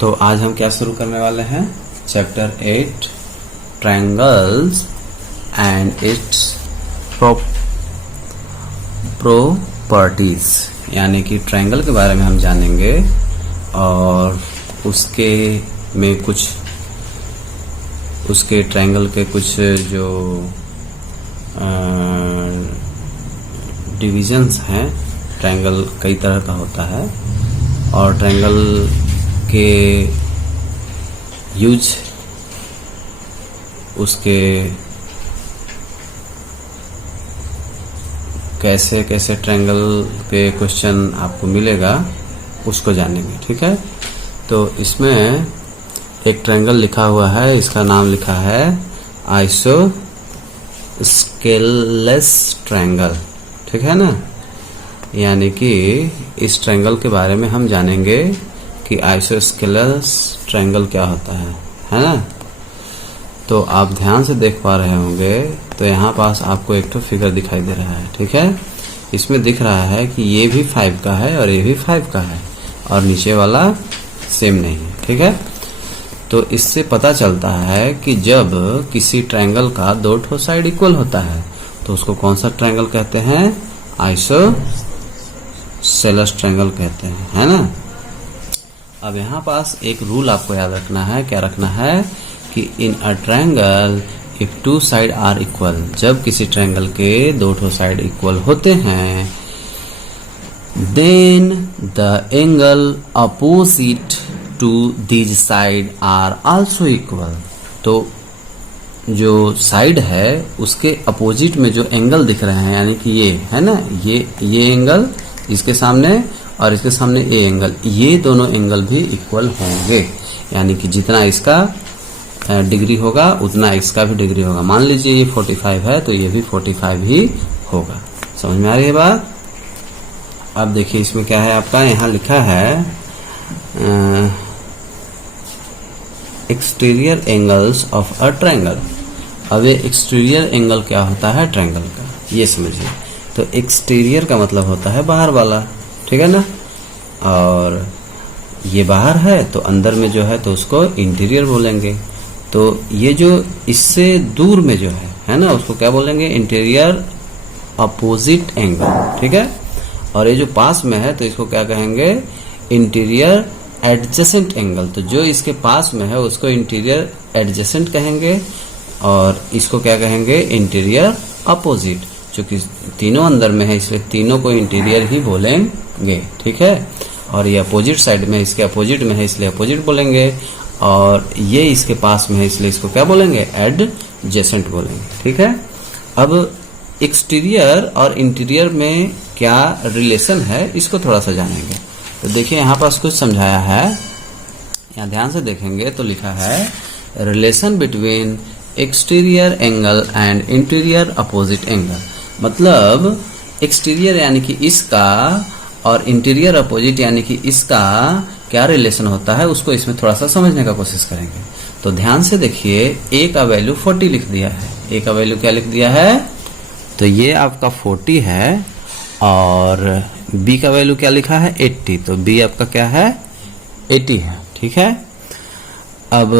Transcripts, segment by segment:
तो आज हम क्या शुरू करने वाले हैं? Chapter 8 triangles and its properties, यानी कि ट्रायंगल के बारे में हम जानेंगे और उसके ट्रायंगल के कुछ जो डिविजन्स हैं। ट्रायंगल कई तरह का होता है और ट्रायंगल के यूज, उसके कैसे कैसे ट्रायंगल पे क्वेश्चन आपको मिलेगा उसको जानेंगे। ठीक है, तो इसमें एक ट्रायंगल लिखा हुआ है, इसका नाम लिखा है आइसोस्केलेस ट्रायंगल। ठीक है ना, यानी कि इस ट्रायंगल के बारे में हम जानेंगे कि आइसोस्केलेस ट्रायंगल क्या होता है ना। तो आप ध्यान से देख पा रहे होंगे, तो यहाँ पास आपको एक तो फिगर दिखाई दे रहा है। ठीक है, इसमें दिख रहा है कि ये भी 5 का है और ये भी 5 का है और नीचे वाला सेम नहीं है। ठीक है, तो इससे पता चलता है कि जब किसी ट्रायंगल का दो ठो साइड इक्वल होता है तो उसको कौन सा ट्रायंगल कहते हैं? आइसोसेलेस ट्रायंगल कहते हैं, है ना। अब यहाँ पास एक रूल आपको याद रखना है। क्या रखना है? कि in a triangle if 2 side are equal, जब किसी ट्रायंगल के दो ठो साइड इक्वल होते हैं, then the angle opposite to these side are also equal. तो जो साइड है उसके अपोजिट में जो एंगल दिख रहे हैं, यानी कि ये है ना, ये एंगल इसके सामने और इसके सामने ये एंगल, ये दोनों एंगल भी इक्वल होंगे। यानी कि जितना इसका डिग्री होगा उतना इसका भी डिग्री होगा। मान लीजिए ये 45 है तो ये भी 45 ही होगा। समझ में आ रही है बात? अब देखिए इसमें क्या है आपका, यहाँ लिखा है exterior angles of a triangle. अब ये एक्सटीरियर एंगल क्या होता है ट्रायंगल का, ये समझिए। तो एक्सटीरियर का मतलब होता है बाहर वाला, ठीक है ना, और ये बाहर है तो अंदर में जो है तो उसको इंटीरियर बोलेंगे। तो ये जो इससे दूर में जो है ना, उसको क्या बोलेंगे? Interior opposite angle. ठीक है, और ये जो पास में है तो इसको क्या कहेंगे? Interior adjacent angle. तो जो इसके पास में है उसको इंटीरियर एडजेसेंट कहेंगे और इसको क्या कहेंगे? Interior opposite. चूंकि तीनों अंदर में है इसलिए तीनों को इंटीरियर ही बोलेंगे। ठीक है, और ये अपोजिट साइड में, इसके अपोजिट में है इसलिए अपोजिट बोलेंगे, और ये इसके पास में है इसलिए इसको क्या बोलेंगे? एडजेसेंट बोलेंगे। ठीक है, अब एक्सटीरियर और इंटीरियर में क्या रिलेशन है इसको थोड़ा सा जानेंगे। तो देखिए यहाँ पास कुछ समझाया है, यहाँ ध्यान से देखेंगे तो लिखा है relation between exterior angle and interior opposite angle. मतलब एक्सटीरियर यानी कि इसका और इंटीरियर अपोजिट यानी कि इसका क्या रिलेशन होता है उसको इसमें थोड़ा सा समझने का कोशिश करेंगे। तो ध्यान से देखिए, ए का वैल्यू 40 लिख दिया है। ए का वैल्यू क्या लिख दिया है? तो ये आपका 40 है और बी का वैल्यू क्या लिखा है? 80। तो बी आपका क्या है? 80 है। ठीक है, अब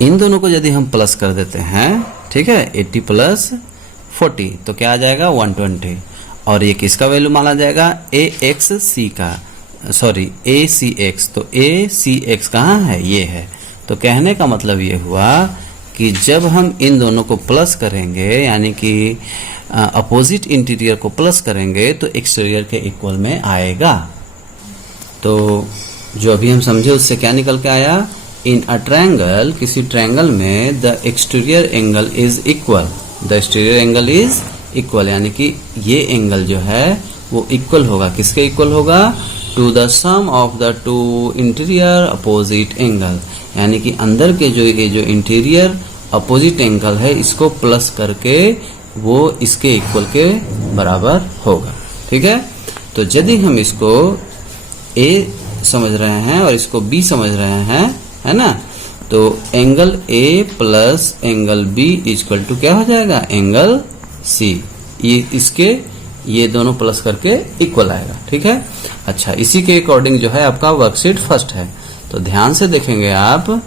इन दोनों को यदि हम प्लस कर देते हैं, ठीक है, 80 प्लस 40 तो क्या आ जाएगा? 120। और ये किसका वैल्यू माना जाएगा? AXC का, सॉरी ACX। तो ACX कहाँ है? ये है। तो कहने का मतलब ये हुआ कि जब हम इन दोनों को प्लस करेंगे, यानी कि अपोजिट इंटीरियर को प्लस करेंगे तो एक्सटीरियर के इक्वल में आएगा। तो जो अभी हम समझे उससे क्या निकल के आया? इन अ ट्रायंगल, किसी ट्रायंगल में the exterior angle is equal, the exterior angle is equal, यानी कि ये एंगल जो है वो इक्वल होगा। किसके इक्वल होगा? To the sum of the two interior opposite angle, यानी कि अंदर के ये जो इंटीरियर अपोजिट एंगल है इसको प्लस करके वो इसके इक्वल के बराबर होगा। ठीक है, तो यदि हम इसको ए समझ रहे हैं और इसको बी समझ रहे हैं, है ना, तो angle A plus angle B equal to क्या हो जाएगा? Angle C. ये इसके ये दोनों प्लस करके इक्वल आएगा। ठीक है, अच्छा इसी के अकॉर्डिंग जो है आपका वर्कशीट फर्स्ट है। तो ध्यान से देखेंगे आप,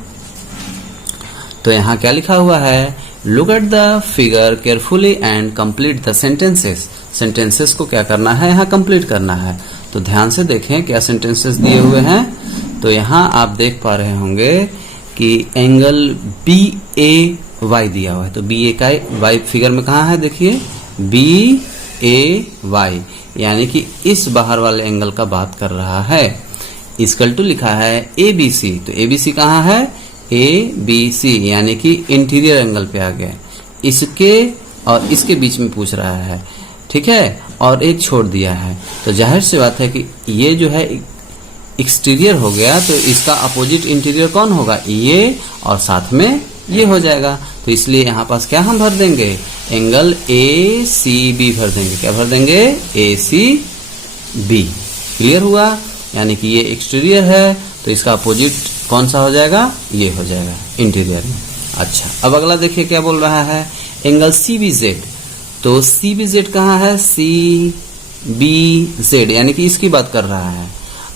तो यहाँ क्या लिखा हुआ है, look at the figure carefully and complete the sentences. Sentences को क्या करना है, यहाँ कंप्लीट करना है। तो ध्यान से देखें क्या सेंटेंसेस दिए हुए हैं। तो यहाँ आप देख पा रहे होंगे कि एंगल बी ए वाई दिया हुआ है। तो बी ए का वाई फिगर में कहाँ है, देखिए बी ए वाई, यानी कि इस बाहर वाले एंगल का बात कर रहा है। इक्वल टू लिखा है ए बी सी। तो ए बी सी कहाँ है, ए बी सी, यानी कि इंटीरियर एंगल पे आ गया। इसके और इसके बीच में पूछ रहा है, ठीक है, और एक छोड़ दिया है। तो जाहिर सी बात है कि ये जो है एक्सटीरियर हो गया, तो इसका अपोजिट इंटीरियर कौन होगा, ये, और साथ में ये हो जाएगा। तो इसलिए यहाँ पास क्या हम भर देंगे, एंगल ए सी बी भर देंगे। क्या भर देंगे, ए सी बी। क्लियर हुआ, यानी कि ये एक्सटीरियर है तो इसका अपोजिट कौन सा हो जाएगा, ये हो जाएगा इंटीरियर में। अच्छा अब अगला देखिए क्या बोल रहा है, एंगल सी बी जेड। तो सी बी जेड कहाँ है, सी बी जेड, यानी कि इसकी बात कर रहा है,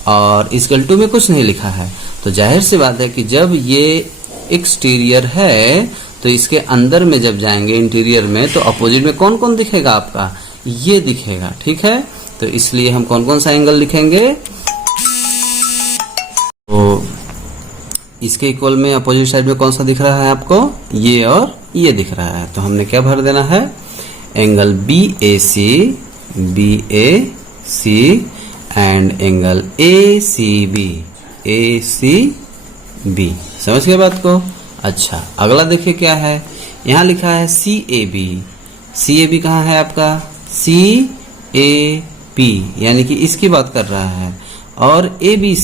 और इक्वल टू में कुछ नहीं लिखा है। तो जाहिर सी बात है कि जब ये एक्सटीरियर है तो इसके अंदर में जब जाएंगे इंटीरियर में, तो अपोजिट में कौन कौन दिखेगा आपका, ये दिखेगा। ठीक है, तो इसलिए हम कौन कौन सा एंगल लिखेंगे, तो इसके इक्वल में अपोजिट साइड में कौन सा दिख रहा है आपको, ये और ये दिख रहा है। तो हमने क्या भर देना है, angle B A C and angle A C B. समझ गए बात को। अच्छा अगला देखिए क्या है, यहाँ लिखा है सी ए बी कहाँ है आपका, सी ए पी, यानी कि इसकी बात कर रहा है, और ए बी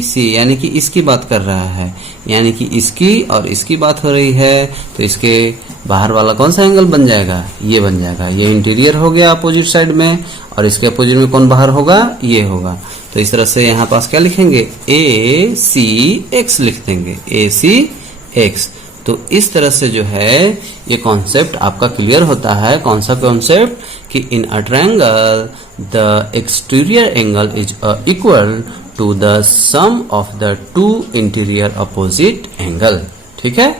सी यानी कि इसकी बात कर रहा है, यानी कि इसकी और इसकी बात हो रही है। तो इसके बाहर वाला कौन सा एंगल बन जाएगा, ये बन जाएगा। ये इंटीरियर हो गया अपोजिट साइड में, और इसके अपोजिट में कौन बाहर होगा, ये होगा। तो इस तरह से यहाँ पास क्या लिखेंगे, ए सी एक्स लिख देंगे, ए सी एक्स। तो इस तरह से जो है ये कॉन्सेप्ट आपका क्लियर होता है। कौन सा कॉन्सेप्ट, कि in a triangle the exterior angle is equal to the sum of the two interior opposite angle. ठीक है,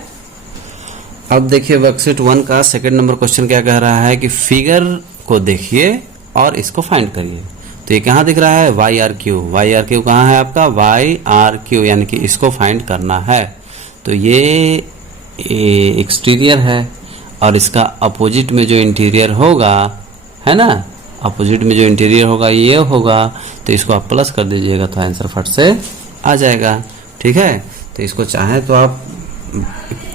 अब देखिए वर्कशीट 1 का सेकंड नंबर क्वेश्चन क्या कह रहा है कि फिगर को देखिए और इसको फाइंड करिए। तो ये कहाँ दिख रहा है, वाई आर क्यू कहाँ है आपका, वाई आर क्यू, यानी कि इसको फाइंड करना है। तो ये एक्सटीरियर है और इसका अपोजिट में जो इंटीरियर होगा, है ना, अपोजिट में जो इंटीरियर होगा ये होगा। तो इसको आप प्लस कर दीजिएगा तो आंसर फट से आ जाएगा। ठीक है, तो इसको चाहें तो आप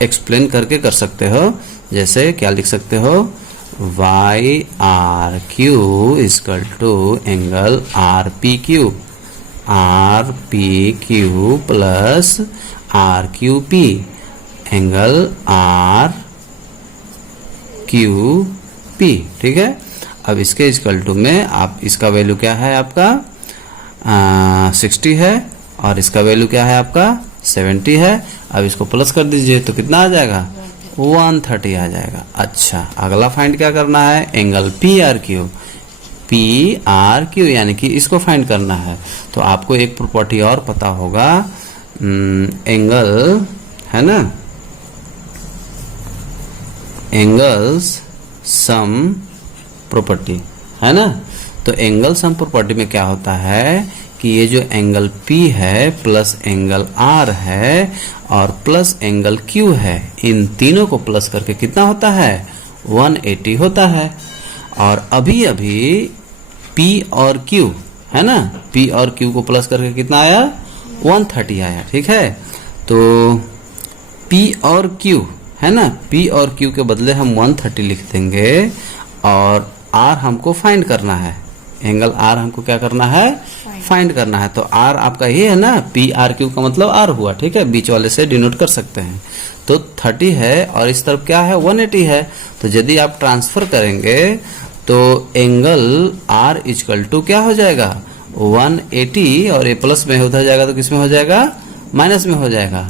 एक्सप्लेन करके कर सकते हो। जैसे क्या लिख सकते हो, Y R Q equal to angle R P Q plus R Q P, angle R Q P. ठीक है, अब इसके इक्वल टू में आप इसका वैल्यू क्या है आपका 60 है, और इसका वैल्यू क्या है आपका 70 है। अब इसको प्लस कर दीजिए तो कितना आ जाएगा, 130 आ जाएगा। अच्छा अगला फाइंड क्या करना है, एंगल पी आर क्यू, यानी कि इसको फाइंड करना है। तो आपको एक प्रॉपर्टी और पता होगा, एंगल है ना, एंगल्स सम प्रॉपर्टी है ना। तो एंगल सम प्रॉपर्टी में क्या होता है कि ये जो एंगल P है प्लस एंगल R है और प्लस एंगल Q है, इन तीनों को प्लस करके कितना होता है, 180 होता है। और अभी अभी P और Q है ना, P और Q को प्लस करके कितना आया, 130 आया। ठीक है, तो P और Q है ना, P और Q के बदले हम 130 लिख देंगे, और R हमको फाइंड करना है, एंगल R हमको क्या करना है, फाइंड करना है। तो R आपका ये है ना, P R Q का मतलब R हुआ। ठीक है, बीच वाले से डिनोट कर सकते हैं। तो 30 है और इस तरफ क्या है, 180 है। तो यदि आप ट्रांसफर करेंगे तो एंगल R इक्वल टू क्या हो जाएगा, 180, और ये प्लस में उधर जाएगा तो किस में हो जाएगा, माइनस में हो जाएगा।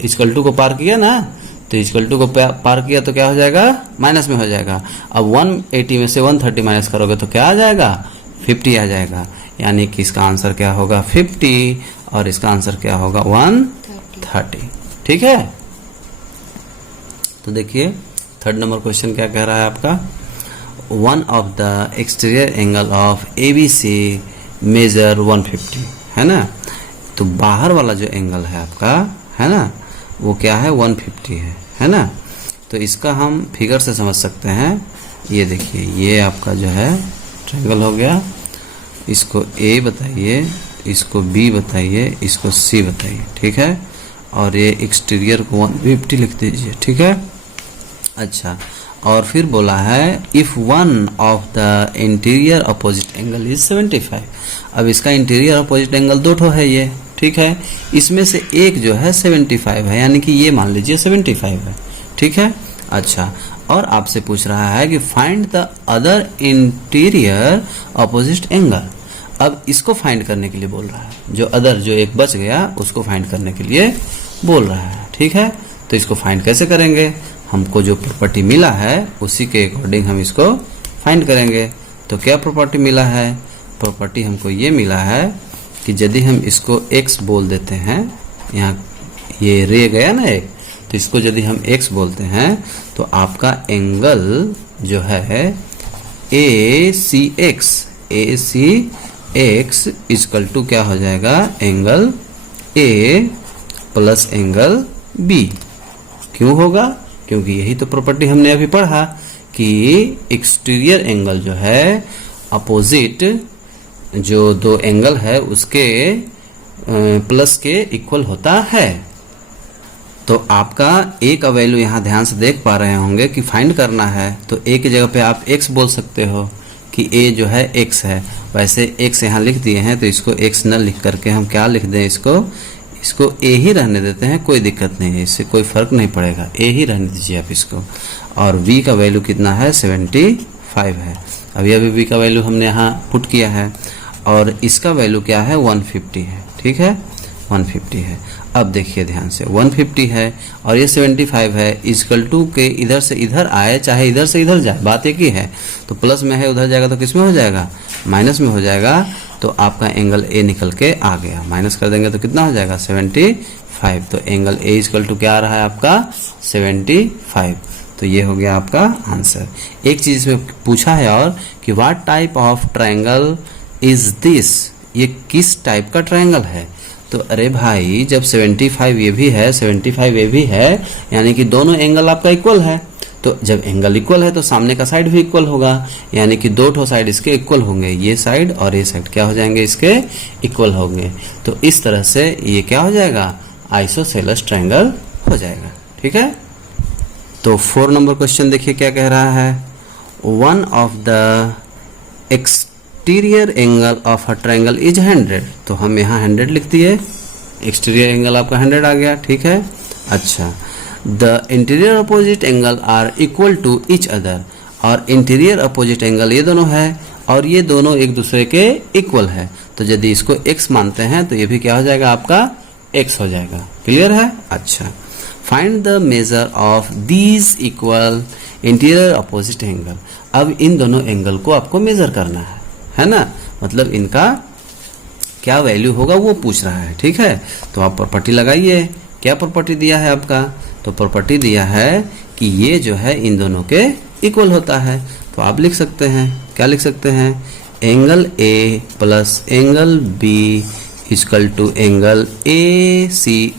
इक्वल टू को पार किया ना, तो इक्वल टू को पार किया तो क्या हो जाएगा, माइनस में हो जाएगा। अब 180 में से 130 माइनस करोगे तो क्या आ जाएगा, 50 आ जाएगा। यानी कि इसका आंसर क्या होगा 50 और इसका आंसर क्या होगा 130। ठीक है, तो देखिए थर्ड नंबर क्वेश्चन क्या कह रहा है आपका, one of the exterior angle of ABC measure 150, है ना। तो बाहर वाला जो एंगल है आपका, है ना, वो क्या है 150 है ना। तो इसका हम फिगर से समझ सकते हैं। ये देखिए, ये आपका जो है ट्रायंगल हो गया, इसको A बताइए, इसको B बताइए, इसको C बताइए, ठीक है। और ये एक्सटीरियर को 150 लिख दीजिए, ठीक है। अच्छा, और फिर बोला है if one of the interior opposite angle is 75। अब इसका इंटीरियर अपोजिट एंगल दो ठो है ये, ठीक है। इसमें से एक जो है 75 है, यानी कि ये मान लीजिए 75 है, ठीक है। अच्छा, और आपसे पूछ रहा है कि find the other interior opposite angle. अब इसको फाइंड करने के लिए बोल रहा है, जो अदर जो एक बच गया उसको फाइंड करने के लिए बोल रहा है, ठीक है। तो इसको फाइंड कैसे करेंगे, हमको जो प्रॉपर्टी मिला है उसी के अकॉर्डिंग हम इसको फाइंड करेंगे। तो क्या प्रॉपर्टी मिला है, प्रॉपर्टी हमको ये मिला है कि यदि हम इसको x बोल देते हैं, यहाँ ये रे गया ना एक, तो इसको यदि हम x बोलते हैं तो आपका एंगल जो है ACX इक्वल टू क्या हो जाएगा, angle A plus angle B। क्यों होगा, क्योंकि यही तो प्रॉपर्टी हमने अभी पढ़ा कि एक्सटीरियर एंगल जो है अपोजिट जो दो एंगल है उसके प्लस के इक्वल होता है। तो आपका ए का वैल्यू यहाँ ध्यान से देख पा रहे होंगे कि फाइंड करना है, तो ए की जगह पे आप x बोल सकते हो कि ए जो है x है। वैसे x यहाँ लिख दिए हैं, तो इसको x न लिख करके हम क्या लिख दें, इसको ए ही रहने देते हैं, कोई दिक्कत नहीं है, इससे कोई फर्क नहीं पड़ेगा, ए ही रहने दीजिए आप इसको। और v का वैल्यू कितना है 75 है। अभी v का वैल्यू हमने यहाँ पुट किया है, और इसका वैल्यू क्या है 150 है, ठीक है 150 है। अब देखिए ध्यान से 150 है और ये 75 है, इक्वल टू के इधर से इधर आए चाहे इधर से इधर जाए, बात एक ही है। तो प्लस में है, उधर जाएगा तो किस में हो जाएगा, माइनस में हो जाएगा। तो आपका एंगल ए निकल के आ गया, माइनस कर देंगे तो कितना हो जाएगा 75। तो एंगल ए इक्वल टू क्या आ रहा है आपका 75। तो ये हो गया आपका आंसर। एक चीज इसमें पूछा है और कि what type of triangle is this, ये किस टाइप का ट्रायंगल है। तो अरे भाई जब 75 ये भी है 75 ये भी है, यानी कि दोनों एंगल आपका इक्वल है। तो जब एंगल इक्वल है तो सामने का साइड भी इक्वल होगा, यानी कि दो ठो साइड इसके इक्वल होंगे, ये साइड और ये साइड क्या हो जाएंगे, इसके इक्वल होंगे। तो इस तरह से ये क्या हो जाएगा, आइसोसेलेस ट्रायंगल हो जाएगा, ठीक है। तो 4 नंबर क्वेश्चन देखिए क्या कह रहा है, one of the exterior angle of a triangle is 100। तो हम यहाँ 100 लिख दिए, एक्सटीरियर एंगल आपका 100 आ गया, ठीक है। अच्छा, the interior opposite angle are equal to each other, और इंटीरियर अपोजिट एंगल ये दोनों है और ये दोनों एक दूसरे के इक्वल है। तो यदि इसको x मानते हैं तो ये भी क्या हो जाएगा, आपका x हो जाएगा। क्लियर है। अच्छा, find the measure of these equal interior opposite angle. अब इन दोनों एंगल को आपको मेजर करना है ना, मतलब इनका क्या वैल्यू होगा वो पूछ रहा है, ठीक है। तो आप प्रॉपर्टी लगाइए, क्या प्रॉपर्टी दिया है आपका, तो प्रॉपर्टी दिया है कि ये जो है इन दोनों के इक्वल होता है। तो आप लिख सकते हैं, क्या लिख सकते हैं, angle A plus angle B equal to angle A C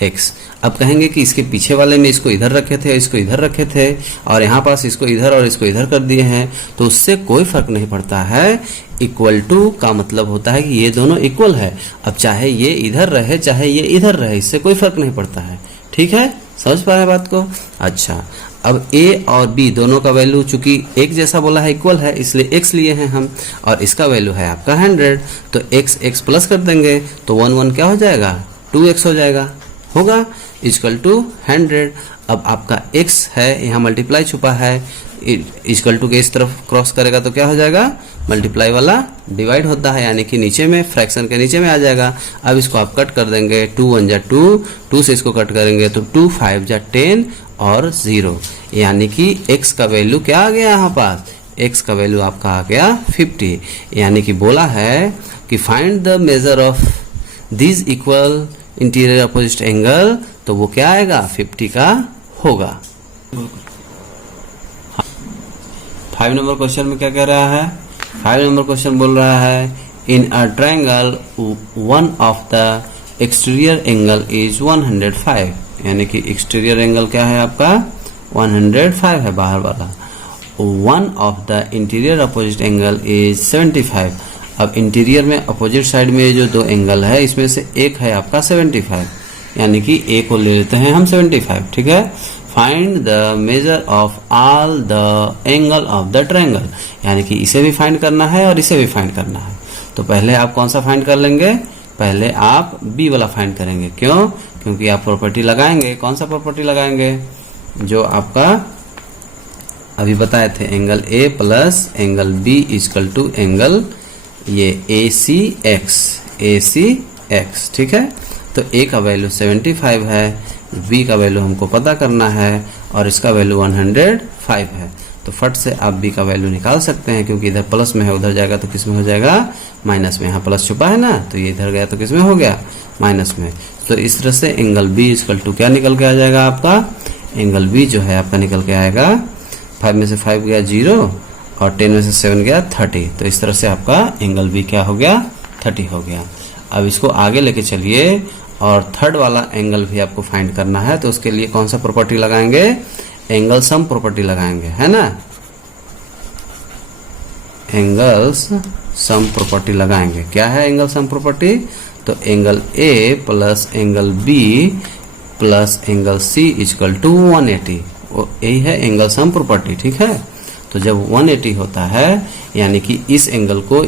X. अब कहेंगे कि इसके पीछे वाले में इसको इधर रखे थे, इसको इधर रखे थे, और यहाँ पास इसको इधर और इसको इधर कर दिए हैं, तो उससे कोई फर्क नहीं पड़ता है। इक्वल टू का मतलब होता है कि ये दोनों इक्वल है। अब चाहे ये इधर रहे चाहे ये इधर रहे, इससे कोई फर्क नहीं पड़ता है, ठीक है। समझ पा रहे बात को। अच्छा, अब a और b दोनों का वैल्यू चूंकि एक जैसा बोला है, इक्वल है, इसलिए x लिए हैं हम, और इसका वैल्यू है आपका 100। तो x प्लस कर देंगे तो 1 1 क्या हो जाएगा, 2x हो जाएगा, होगा इक्वल टू 100। अब आपका x है, यहाँ मल्टीप्लाई छुपा है, इक्वल टू के इस तरफ क्रॉस करेगा तो क्या हो जाएगा, मल्टीप्लाई वाला डिवाइड होता है, यानी कि नीचे में फ्रैक्शन के नीचे में आ जाएगा। अब इसको आप कट कर देंगे, 2 1 जा 2, 2 से इसको कट करेंगे तो 2 5 जा 10 और 0, यानी कि x का वैल्यू क्या आ गया, यहाँ पास x का वैल्यू आपका आ गया 50। यानी कि बोला है कि find the measure of this equal interior opposite angle, तो वो क्या आएगा, 50 का होगा। 5 नंबर क्वेश्चन में क्या कह रहा है, 5 नंबर क्वेश्चन बोल रहा है in a triangle one of the exterior angle is 105, यानी कि एक्सटीरियर एंगल क्या है आपका 105 है बाहर वाला। One of the interior opposite angle is 75। अब इंटीरियर में अपोजिट साइड में जो दो एंगल है इसमें से एक है आपका 75, यानी कि ए को ले लेते हैं हम 75, ठीक है। Find the measure of all the angle of the triangle, यानी कि इसे भी फाइंड करना है और इसे भी फाइंड करना है। तो पहले आप कौन सा फाइंड कर लेंगे, पहले आप बी वाला फाइंड करेंगे। क्यों, क्योंकि आप प्रॉपर्टी लगाएंगे। कौन सा प्रॉपर्टी लगाएंगे, जो आपका अभी बताए थे, angle A plus angle B equal to angle ये ए सी एक्स, ठीक है। तो ए का वैल्यू 75 है, बी का वैल्यू हमको पता करना है और इसका वैल्यू 105 है। तो फट से आप बी का वैल्यू निकाल सकते हैं, क्योंकि इधर प्लस में है, उधर जाएगा तो किस में हो जाएगा, माइनस में। यहाँ प्लस छुपा है ना, तो ये इधर गया तो किस में हो गया, माइनस में। तो इस तरह से एंगल बी इक्वल टू क्या निकल के आ जाएगा आपका, एंगल बी जो है आपका निकल के आएगा 5 में से 5 गया 0 और 10 में से 7 गया 30। तो इस तरह से आपका एंगल बी क्या हो गया, 30 हो गया। अब इसको आगे लेके चलिए और थर्ड वाला एंगल भी आपको फाइंड करना है। तो उसके लिए कौन सा प्रॉपर्टी लगाएंगे, एंगल सम प्रॉपर्टी लगाएंगे, है ना। एंगल्स सम प्रॉपर्टी लगाएंगे। क्या है एंगल सम प्रॉपर्टी, तो angle A plus angle B plus angle C equal to 180, यही है एंगल सम प्रॉपर्टी, ठीक है। तो जब 180 होता है, यानी कि इस एंगल को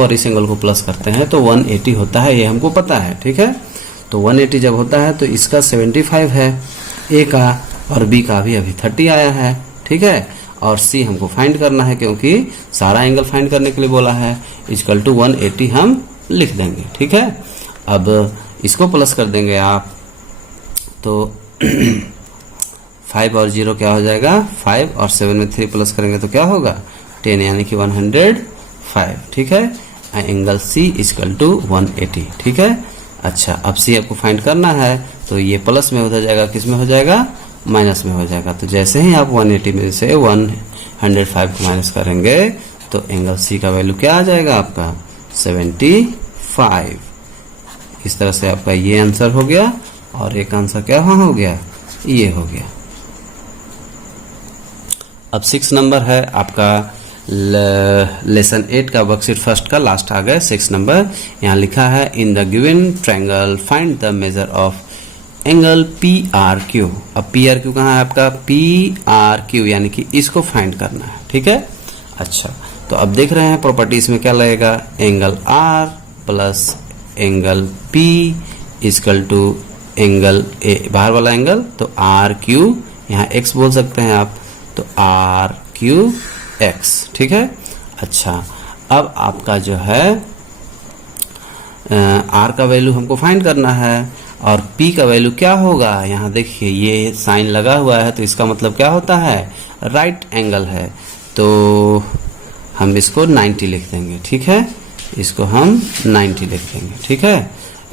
और इस एंगल को प्लस करते हैं तो 180 होता है, ये हमको पता है, ठीक है। तो 180 जब होता है तो इसका 75 है ए का, और बी का भी अभी 30 आया है, ठीक है। और सी हमको फाइंड करना है, क्योंकि सारा एंगल फाइंड करने के लिए बोला है, इक्वल टू 180 हम लिख देंगे, ठीक है। अब इसको प्लस कर देंगे आप, तो 5 और 0 क्या हो जाएगा, 5 और 7 में 3 प्लस करेंगे तो क्या होगा 10, यानी कि 105, ठीक है। एंगल सी इक्वल टू 180, ठीक है। अच्छा, अब सी आपको फाइंड करना है, तो ये प्लस में हो जाएगा, किस में हो जाएगा, माइनस में हो जाएगा। तो जैसे ही आप 180 में से 105 को माइनस करेंगे तो एंगल सी का वैल्यू क्या आ जाएगा आपका 75। इस तरह से आपका ये आंसर हो गया, और एक आंसर क्या हो गया, ये हो गया। अब 6 नंबर है आपका लेसन 8 का वर्कशीट फर्स्ट का लास्ट आ गया 6 नंबर। यहाँ लिखा है in the given triangle find the measure of angle P R Q. अब पी आर क्यू कहाँ है आपका, पी आर क्यू, यानी कि इसको फाइंड करना है, ठीक है। अच्छा, तो अब देख रहे हैं प्रॉपर्टीज में क्या लगेगा, angle R plus angle P equal to angle A, बाहर वाला एंगल, तो आर क्यू, यहाँ एक्स बोल सकते हैं आप, तो आर क्यू एक्स, ठीक है। अच्छा, अब आपका जो है आर का वैल्यू हमको फाइंड करना है, और पी का वैल्यू क्या होगा, यहाँ देखिए ये साइन लगा हुआ है, तो इसका मतलब क्या होता है, राइट एंगल है। तो हम इसको 90 लिख देंगे, ठीक है। इसको हम 90 लिख देंगे, ठीक है,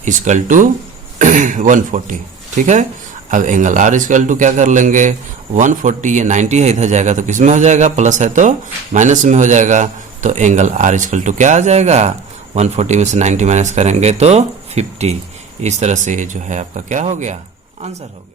इक्वल टू 140, ठीक है। अब एंगल आर इक्वल टू क्या कर लेंगे, 140, ये 90 है, इधर जाएगा तो किस में हो जाएगा, प्लस है तो माइनस में हो जाएगा। तो एंगल आर इक्वल टू क्या आ जाएगा, 140 में से 90 माइनस करेंगे तो 50। इस तरह से जो है आपका क्या हो गया, आंसर हो गया।